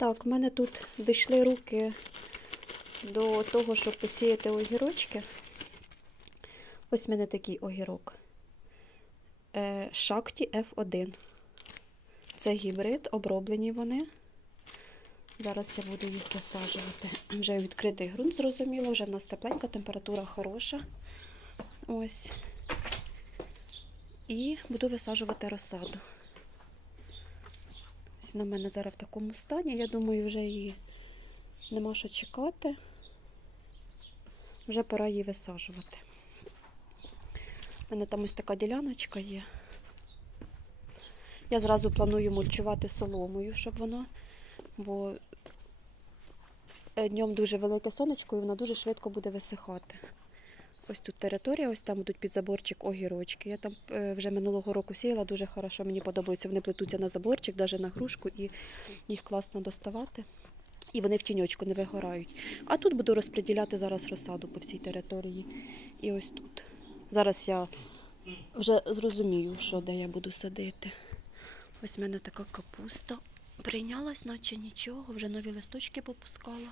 Так, в мене тут дійшли руки до того, щоб посіяти огірочки. Ось в мене такий огірок. Е, Шакті F1. Це гібрид, оброблені вони. Зараз я буду їх висаджувати. Вже відкритий ґрунт, зрозуміло, вже в нас тепленька, температура хороша. Ось. І буду висаджувати розсаду. Ось на мене зараз в такому стані. Я думаю, вже її нема що чекати. Вже пора її висаджувати. У мене там ось така діляночка є. Я зразу планую мульчувати соломою, щоб воно, бо е, днем дуже велике сонечко і воно дуже швидко буде висихати. Ось тут територія, ось там будуть під заборчик огірочки. Я там е, вже минулого року сіяла, дуже хорошо, мені подобається. Вони плетуться на заборчик, навіть на грушку, і їх класно доставати. І вони в тіньочку не вигорають. А тут буду розподіляти зараз розсаду по всій території. І ось тут. Зараз я вже зрозумію, що де я буду садити. Ось в мене така капуста. Прийнялась, наче нічого, вже нові листочки попускала.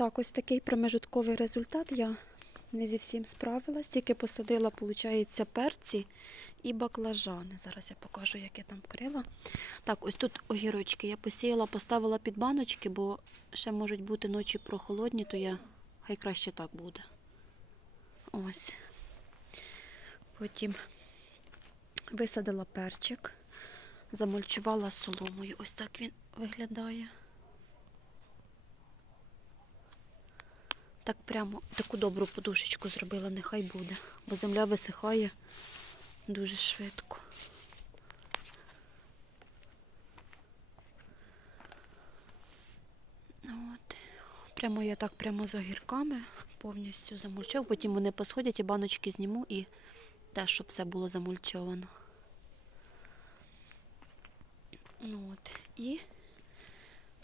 Так, ось такий промежутковий результат. Я не зі всім справилась, тільки посадила, виходить, перці. і баклажани. Зараз я покажу, як я там крила. Так, ось тут огірочки. Я посіяла, поставила під баночки, бо ще можуть бути ночі прохолодні, то я хай краще так буде. Ось. Потім висадила перчик, замульчувала соломою. Ось так він виглядає. Так прямо таку добру подушечку зробила, нехай буде, бо земля висихає дуже швидко. От. Прямо я так прямо з огірками повністю замульчав. Потім вони посходять і баночки зніму і теж, щоб все було замульчовано. От. І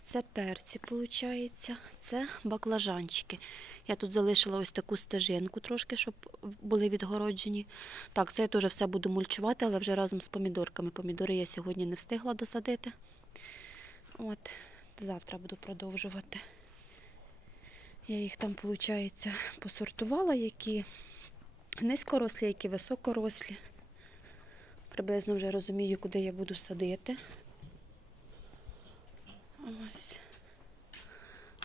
це перці, виходить. Це баклажанчики. Я тут залишила ось таку стежинку трошки, щоб були відгороджені. Так, це я теж все буду мульчувати, але вже разом з помідорками. Помідори я сьогодні не встигла досадити. От, завтра буду продовжувати. Я їх там, виходить, посортувала, які низькорослі, які високорослі. Приблизно вже розумію, куди я буду садити. Ось.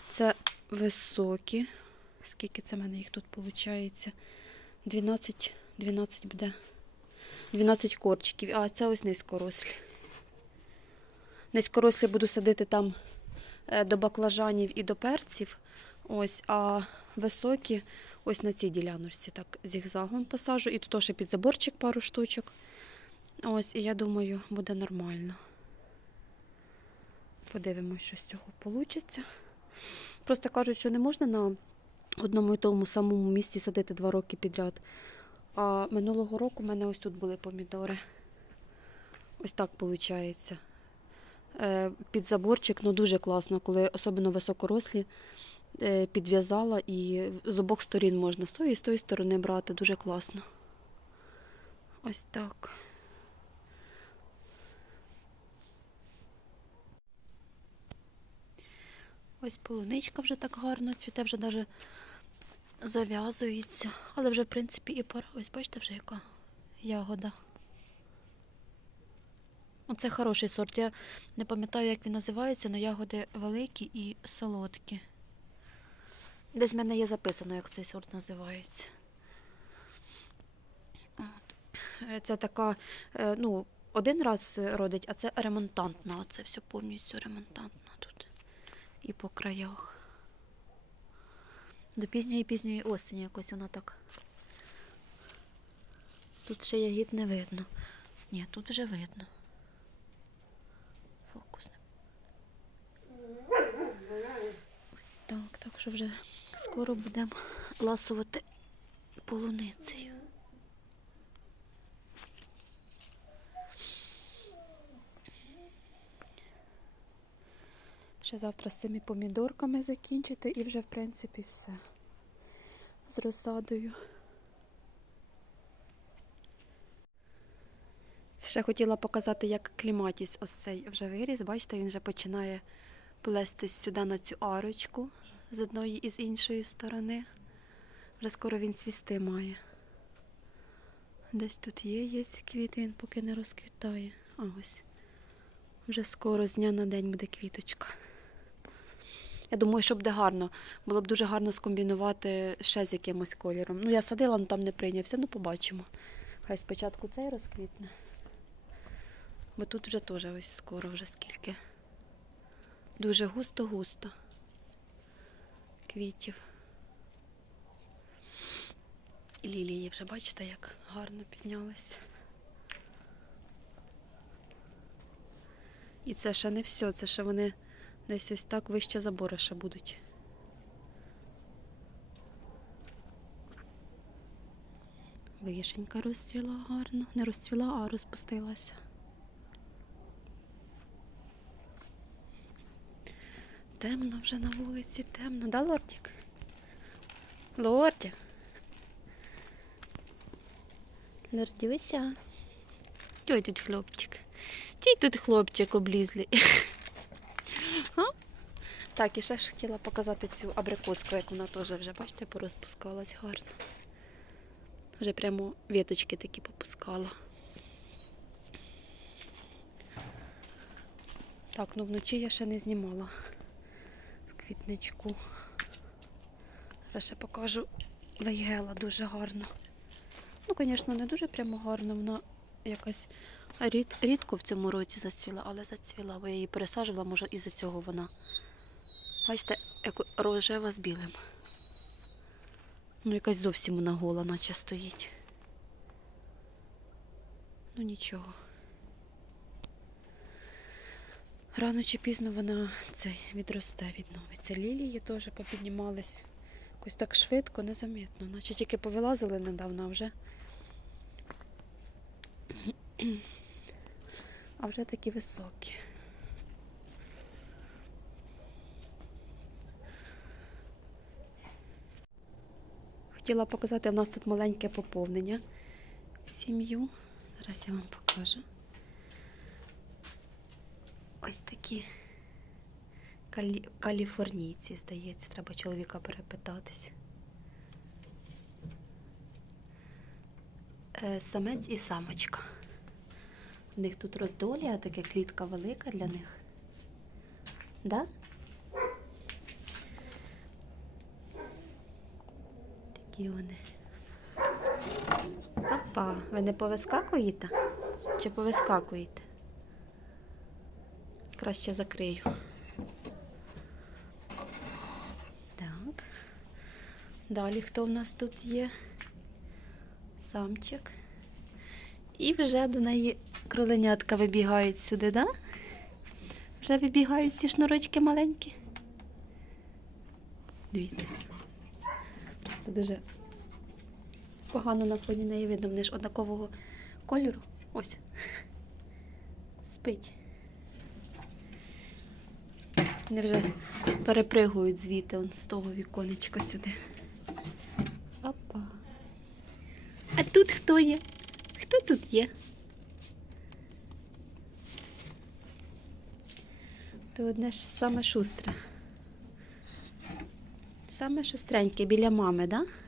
Це високі. Скільки це в мене їх тут виходить? 12, 12 буде. 12 корчиків. А це ось низькорослі. Низькорослі буду садити там е, до баклажанів і до перців. Ось, а високі ось на цій діляночці так зігзагом посажу. І тут ще під заборчик пару штучок. Ось, і я думаю, буде нормально. Подивимось, що з цього вийде. Просто кажуть, що не можна на одному і тому самому місці садити два роки підряд. А минулого року в мене ось тут були помідори. Ось так виходить. Під заборчик, ну дуже класно, коли особливо високорослі е, підв'язала і з обох сторін можна з тої і з тої сторони брати. Дуже класно. Ось так. Ось полуничка вже так гарно цвіте, вже навіть зав'язується. Але вже, в принципі, і пора. Ось бачите вже яка ягода. Оце хороший сорт. Я не пам'ятаю, як він називається, але ягоди великі і солодкі. Десь в мене є записано, як цей сорт називається. Це така, е, ну, один раз родить, а це ремонтантна. Оце все повністю ремонтантна тут. І по краях. До пізньої пізньої осені якось вона так. Тут ще ягід не видно. Ні, тут вже видно. Фокус. Ось так, так що вже скоро будемо ласувати полуницею. Ще завтра з цими помідорками закінчити і вже, в принципі, все. З розсадою. Ще хотіла показати, як кліматіс ось цей вже виріс. Бачите, він вже починає плестись сюди на цю арочку з одної і з іншої сторони. Вже скоро він цвісти має. Десь тут є, є ці квіти, він поки не розквітає. А ось. Вже скоро з дня на день буде квіточка. Я думаю, що буде гарно. Було б дуже гарно скомбінувати ще з якимось кольором. Ну, я садила, але там не прийнявся, ну побачимо. Хай спочатку цей розквітне. Бо тут вже теж ось скоро вже скільки. Дуже густо-густо квітів. Лілії вже бачите, як гарно піднялися. І це ще не все, це ще вони десь ось так вище забору ще будуть. Вишенька розцвіла гарно. Не розцвіла, а розпустилася. Темно вже на вулиці, темно. Да, лордік? Лордік? Лордюся. Чой тут хлопчик? Чий тут хлопчик облізлий? Так, і ще ж хотіла показати цю абрикоску, як вона теж вже, бачите, порозпускалась гарно. Вже прямо віточки такі попускала. Так, ну вночі я ще не знімала в квітничку. Я ще покажу вейгела дуже гарно. Ну, звісно, не дуже прямо гарно, вона якось рід, рідко в цьому році зацвіла, але зацвіла, бо я її пересаджувала, може і за цього вона Бачите, як рожева з білим. Ну, якась зовсім вона гола, наче стоїть. Ну нічого. Рано чи пізно вона цей відросте, відновиться. Лілії теж попіднімались. Якось так швидко, незамітно. Наче тільки повилазили недавно, а вже. А вже такі високі. Хотіла показати, у нас тут маленьке поповнення в сім'ю. Зараз я вам покажу. Ось такі калі... каліфорнійці, здається, треба чоловіка перепитатись. Е, Самець і самочка. У них тут роздолія, таке клітка велика для них. Да? Такі. Опа, ви не повискакуєте? Чи повискакуєте? Краще закрию. Так. Далі хто в нас тут є? Самчик. І вже до неї кроленятка вибігають сюди, да? Вже вибігають ці шнурочки маленькі. Дивіться. Просто дуже погано на фоні неї видно, вони ж однакового кольору. Ось. Спить. Вони вже перепригують звідти он, з того віконечка сюди. Опа. А тут хто є? Хто тут є? То одне ж саме шустре. Саме шустреньке біля мами, так? Да?